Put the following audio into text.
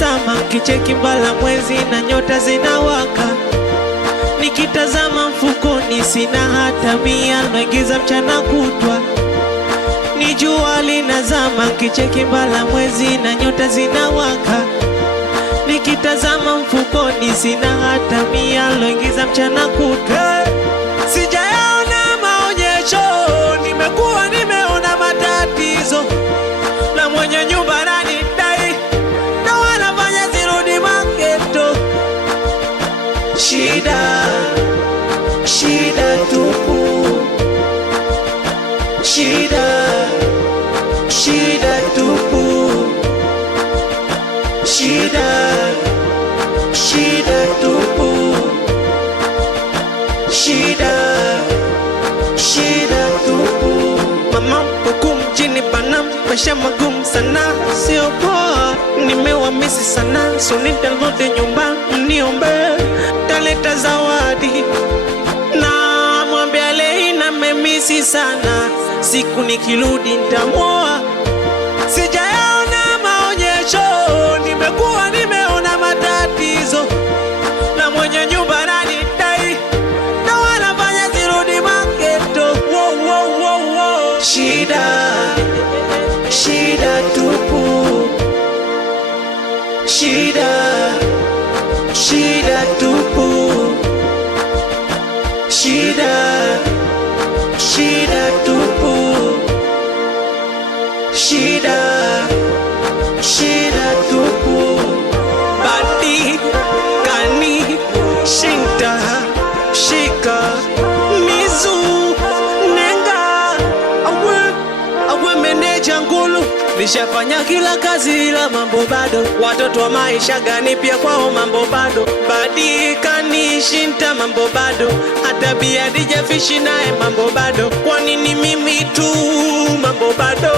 linazama, kicheki mbala mwezi na nyota zinawaka. Nikitazama mfukoni sina hata mia, naingiza mchana kutwa. Ni jua linazama, kicheki mbala mwezi na nyota zinawaka. Nikitazama mfukoni sina hata mia, naingiza mchana kutwa. Sijayaona maonyesho, nimekuwa nimeona matatizo. Na mwenye nyumba ananidai, na wanafanya zirudi mageto. Shida, shida tupu. Shida, shida tupu. Shida, shida tupu. Shida, shida tupu. Mama huku mjini bana, maisha magumu sana, sio poa. Nimewamisi sana, so nitarudi nyumbani, mniombe. Taleta zawadi na mwambia Leila memisi sana, siku nikirudi nitamuoa. Sijayaona maonyesho, nimekuwa nimeona matatizo. Na mwenye nyumba ananidai, na wanafanya zirudi mageto. Wow, wow, wow, wow. Shida, shida tupu. Shida, shida tupu. Shida, shida tupu. Shida, shida tupu. Badi, kani, shinta, shika, mizu, nenga. Awe meneja ngulu. Nishafanya kila kazi ila mambo bado. Watoto wa maisha gani pia kwao mambo bado. Badi, kani, shinta mambo bado. Hata bia DJ Fish naye mambo bado. Kwa nini mimi tu mambo bado?